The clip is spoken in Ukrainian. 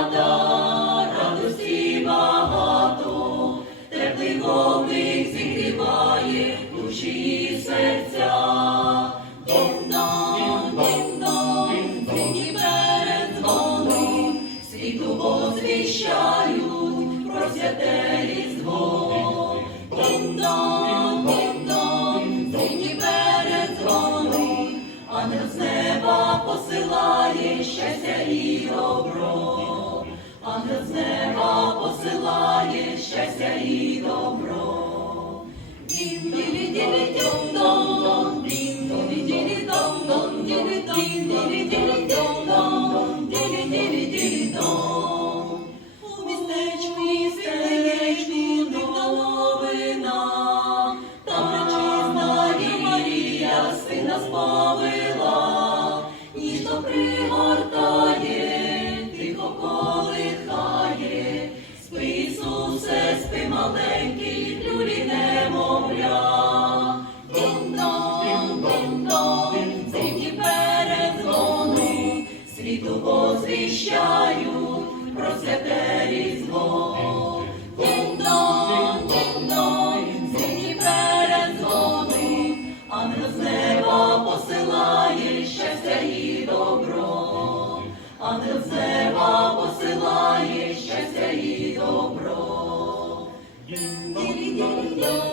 свята, радості багато, теплий вогник зігріває душі серця, Динном, динном, сині перед дзвоном, світу возвіщають, про різдво. Динном, динном, сині перед а не все. Said he ти маленький, люлі немовля. Дім-дом, дім-дом, дзвінки передзвони, світу возвіщають про святе різдво. Дім-дом, дім-дом, дзвінки передзвони, ангел з неба посилає щастя і добро. Ангел з неба Geri geri geri